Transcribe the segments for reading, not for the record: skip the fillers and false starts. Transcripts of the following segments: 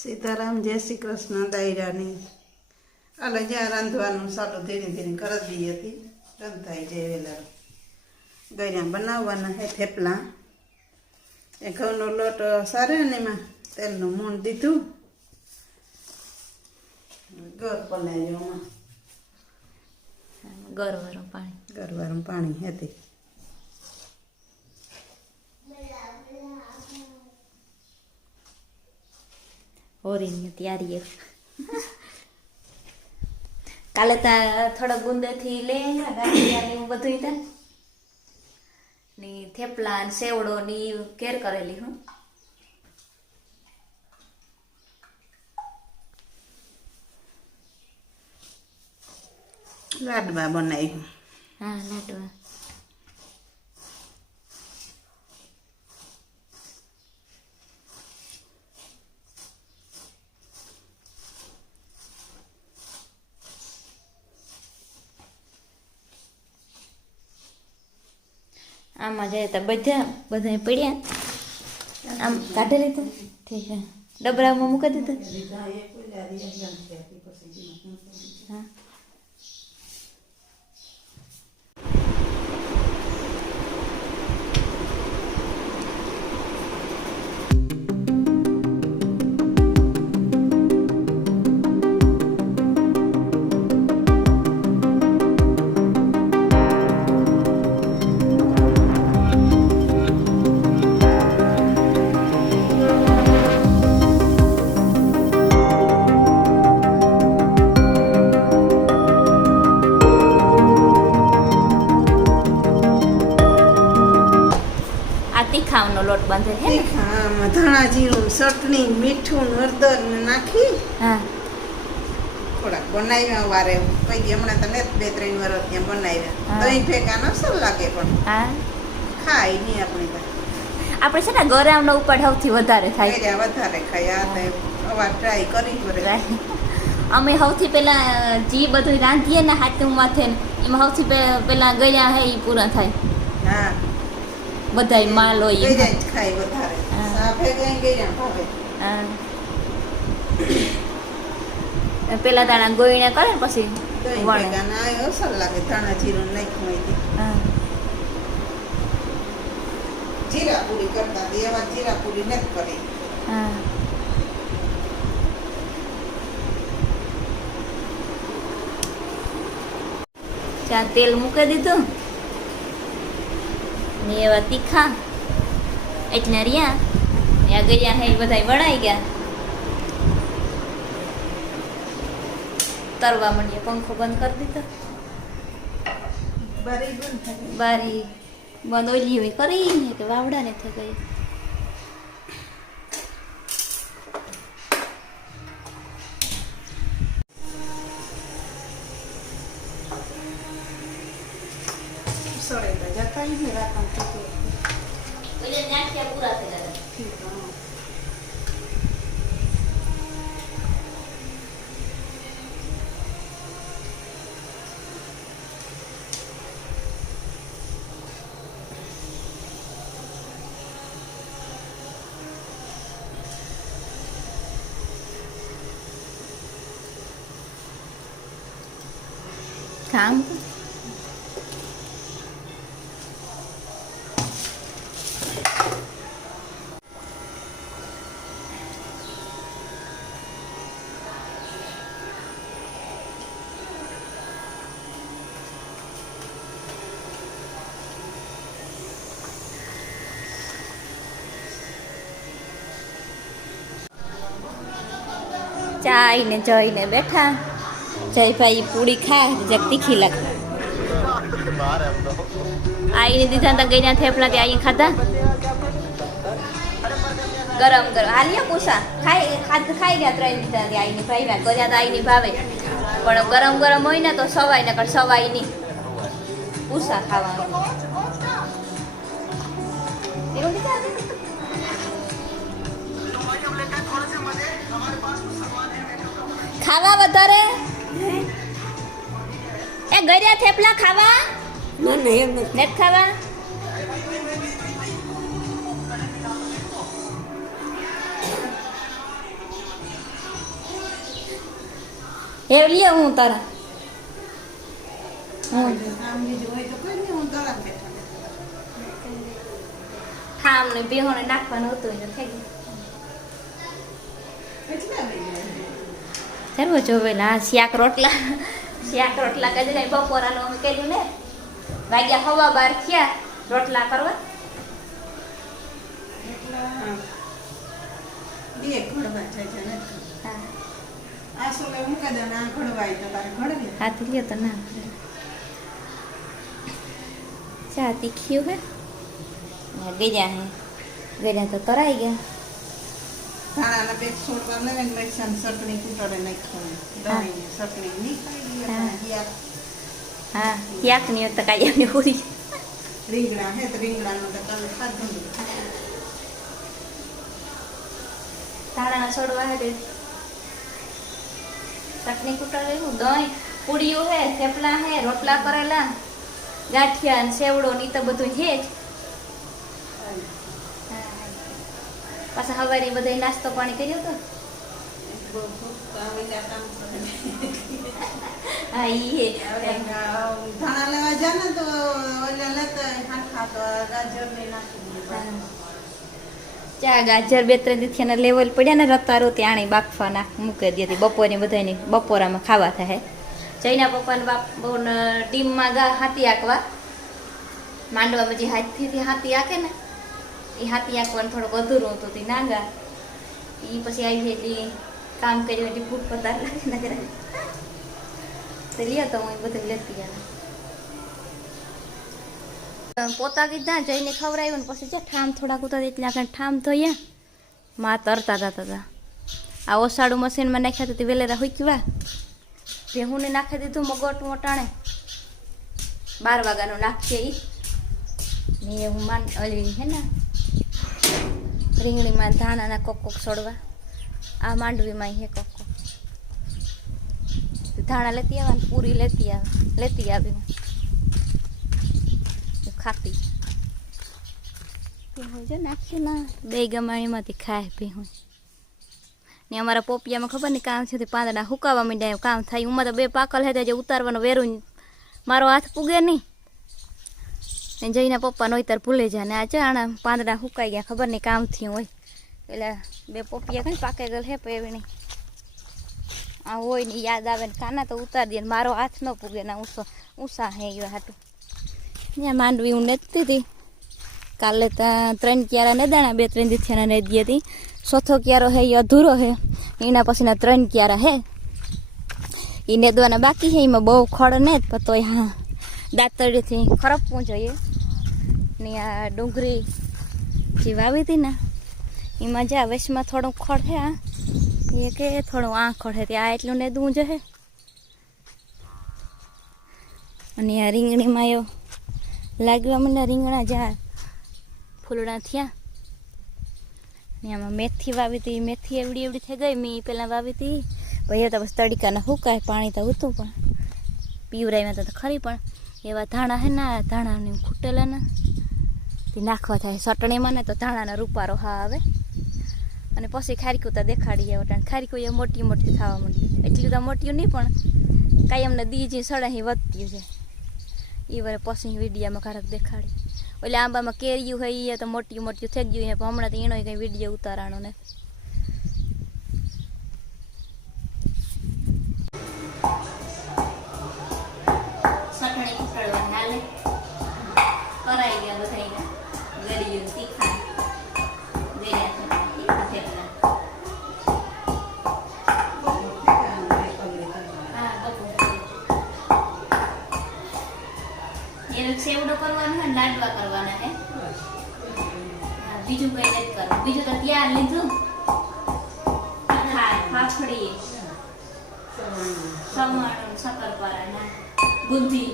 સીતારામ, જય શ્રી કૃષ્ણ. દાયરાની આલે જ્યાં રાંધવાનું ચાલુ ધીરે ધીરે કરી દઈએ હતી. રંધાઈ જાય વેલા. ગળ્યા બનાવવાના હે થેપલા. એ ઘઉંનો લોટ સારે ને એમાં તેલનું મૂણ દીધું. ગર બનાવ્યો ગરવાળું પાણી હતી. હોરીની તૈયારી કાલે ત્યાં થોડા ગુંદેથી લે ગાંઠિયા ને બધું ત્યાં ની થેપલા ને સેવડો ની કેર કરેલી હું લાડવા બનાવ્યું. હા લાડવા આમાં જાય તો બધા પડ્યા આમ કાઢી લીધા ઠીક છે ડબરામાં મૂકી દીધા હા તીખાનો લોટ બાંધે છે તીખામાં ધાણા જીરું ચટણી મીઠું હળદર નાખી હા થોડાક બનાવ્યા વારે કઈ હમણાં તો ને 2-3 વર્ષ ત્યાં બનાવ્યા દહીં ફેંકા ન સર લાગે પણ હા ખાય નહીં આપણે આપણે છે ને ગરામનો ઉપાડ સૌથી વધારે થાય વધારે ખાય આ અવાર ટ્રાય કરી પડે. અમે સૌથી પહેલા જે બધું રાંધીએ ને હાથું માથે એમાં સૌથી પહેલા ગયા હે એ પૂરા થાય. હા બધાય માલ હોય જ ખાય વધારે સાફે ગઈ ગયા ભાવે. હા પેલા દાણા ગોયણા કરે ને પછી દહીં ભેગા ના આવ્યો સર લાગે ધાણા જીરું નાખ્યું હોય હા જીરા પૂરી કરતા હતી એવા જીરા પૂરી નથી કરી. હા ત્યાં તેલ મૂકી દીધું ને એવા તીખા એટલા રહ્યા ત્યાં ગયા હે બધા વળાઈ ગયા તરવા માંડીએ. પંખો બંધ કરી દીધો બારી બંધ ઓલી હોય કરી કે વાવડા ને થઈ ગઈ. પૂરા થઈ ગયા કામ ચાઈને જઈને બેઠા. જયભાઈ પૂરી ખા જક તીખી લાગે આઈને દીધા તા ગઈ થેપલા ત્યાં અહીં ખાધા ગરમ ગરમ હાલ્યા પૂછા ખાઈ ગયા 3 દીધા ત્યાં આઈને ભાઈ કર્યા તો આઈની ભાવે પણ ગરમ ગરમ હોય ને તો સવાય ને કર સવાય નહીં પૂછા ખાવાનું એવું દીધા ખાવા વધારે એ ગળ્યા થેપલા ખાવા ના એમ નથી ખાવા. એ લ્યો હું તારા હું આમ બીજું હોય તો કોઈ નહીં, હું તળાવ બેઠા હા અમને બેહોને નાખવાનું હતું એટલે થઈ ગયું કેટલા વાગ્યા? જરૂર જોવેલા હા શાક રોટલા કદી બપોરાનું અમે કર્યું ને વાગ્યા 12:15 થયા રોટલા કરવા એટલા બે ઘડવા થાય છે ને. હા આ સોલે મૂકા દે ને આ ઘડવાય તો તારે ઘડવે. હાથી લ્યો તો ના ચા તીખ્યું હે ગજા તો તરાઈ ગયા ધાણાના પેક છોડવા લેવે ને મરચાં ચટણી કૂટરે નાખવાની. દહીં ચટણી નહીં ખાઈ હા. ગયા. હા શાકની તો કાંઈ એમને પૂરી રીંગણા હે તો રીંગણાનું તો તમે ખાધું. ધાણાના છોડવા હે તે ચટણી કૂટરેલું દહીં પૂરીઓ હે થેપલા હે રોટલા કરેલા ગાંઠિયા ને સેવડો ને ઈ તો બધું છે જ પાછા હવારે બધા નાસ્તો પાણી કર્યો તો હા ઈ હે ધાણા લેવા જા ને તો ઓલા લેતા હાંઠા તો ગાજર ને નાખી દીધું. ચા ગાજર 2-3 દિવસથી એના લેવલ પડ્યા ને રતારો ત્યાં બાફવા નાખ મૂકી દીધી બપોરે બધાની બપોરામાં ખાવા થાય જઈના પપ્પાને બાપ બહુ ટીમમાં ગા હાથી આંકવા માંડવામાં જે હાથથી હાથી આંકે ને એ હાથી આંકવાનું થોડુંક અધૂરું હતું તે ના ગા એ પછી આવી એટલી કામ કર્યું એટલે ફૂટ પતાર લાગી નગર તો લ્યો તો હું બધું લેતી આવે પોતા કીધા જઈને ખવડાવ્યું ને પછી જે ઠામ થોડાક ઉતા એટલે આપણે ઠામ ધોયા માં તરતા હતા આ ઓસાડું મશીનમાં નાખ્યા તો વેલેરા હુકવા ભેહુંને નાખી દીધું મગોટ મોટાણે 12 વાગ્યાનું નાખીએ ને હું માન ઓલી હે ને રીંગણીમાં ધાણાના કોક છોડવા આ માંડવીમાં હે કોક ધાણા લેતી આવે ને પૂરી લેતી આવી હું ખાતી ભેહું જો નાખ્યું ના 2 ગમાણીમાંથી ખાય ભેહું ને અમારા પોપિયામાં ખબર નહીં કામ છે પાંદડા હુકાવા માંડ્યા કામ થાય ઉમાં તો 2 પાકલ હે જે ઉતારવાનો વેરું મારો હાથ પૂગે નહીં ને જઈને પપ્પા નોઈતર ભૂલે જાય ને આ ચાણા પાંદડા હુકાઈ ગયા ખબર નહીં કામ થયું હોય એટલે 2 પોપિયા કઈ પાકે ગયેલ હે પેવી નહીં આ હોય ને યાદ આવે ને કાના તો ઉતારી દે મારો હાથ ન પૂગે ને ઊંસા હે એ હાટું ત્યાં માંડવી હું નેતી હતી કાલે ત્યાં 3 ક્યારા ને દાણા 2-3 દિવસ ને નેદી હતી ચોથો ક્યારો હે એ અધૂરો હે એના પછીના 3 ક્યારા હે એ નેદવાના બાકી છે એમાં બહુ ખડ ને જ પતોય હા દાંતરડીથી ખરપવું જોઈએ ને આ ડુંગળી જે વાવી હતી ને એમાં જ્યાં વેસમાં થોડું ખડ છે આ એ કે થોડું આ ખડ છે ત્યાં એટલું નેદવું જોઈએ અને આ રીંગણીમાં એવો લાગ્યું મને રીંગણા જ્યાં ફૂલડા થયા ને આમાં મેથી વાવી હતી મેથી એવડી થઈ ગઈ મેં પહેલાં વાવી હતી પછી તો બસ તડીકાના હુકાય પાણી તો હતું પણ પીવરાઈમાં તો ખરી પણ એવા ધાણા હે ને ધાણાને ખૂટેલા ને તે નાખવા થાય ચટણીમાં ને તો ધાણાના રૂપારો હા આવે અને પછી ખારીકું તો દેખાડી જાય વટાણ ખારીકું એ મોટી મોટી થવા માંડી એટલું તો મોટી નહીં પણ કાંઈ અમને દીજી સડાહી વધતી છે એ વારે પછી વિડીયામાં કારક દેખાડી એટલે આંબામાં કેરીયું હોય એ તો મોટી મોટી થઈ ગયું હમણાં તો એનો કંઈ વિડીયો ઉતારાનો ને ચટણી કૂટાડવાની હાલે કરાઈ ગયા બધા ગળ્યું તીખા સેવડો કરવાનો હે લાડવા કરવાના હે બીજું કઈ નથી કરવું બીજું તો ત્યાં લીધું ફાફડી સવણ શક્કરપારા બુંદી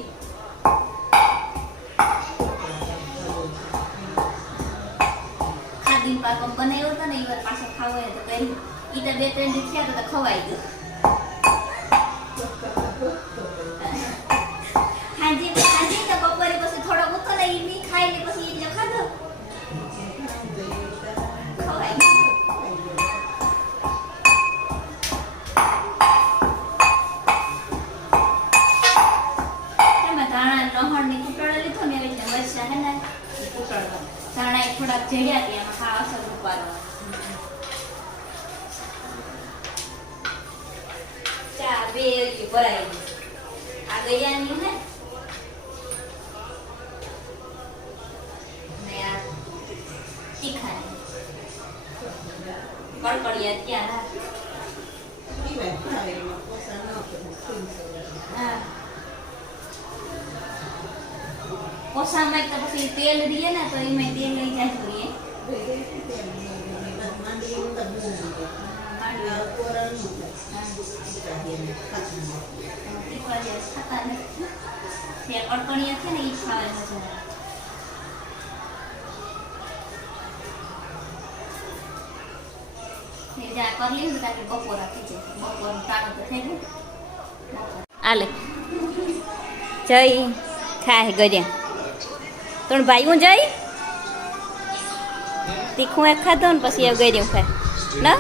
ખાધી પાકમ બનાવ્યો હતો ને એ વાર પાછો ખાવો હોય તો કરી એ તો 2-3 દિવસ થયા તો ખવાઈ ગયું હાજી તો બપોરે પછી થોડો ઉતો ને એ બી ખાઈ ને પછી એટલે ખાધો ખવાઈ ગયું થોડાક જડ્યા હતી એમાં ખાવા અસર ઉપાડવા ચા બે ભરાઈ ગઈ આ ગયાની હે ને આ તીખાની કડકડિયા ત્યાં હા કોસામાં તો પછી તેલ દઈએ ને તો એમાં તેલ લઈ જાય કરીએ કડકડિયા છે ને એ ખાવા મજા કરી લઈએ તાકે બપોરા થઈ જાય બપોરનું ટાણું તો થઈ ગયું આલે જઈ ખાય ગર્યા ત્રણ ભાઈઓ જઈ તીખું એક ખાધો ને પછી એ ગર્યું ખાય ના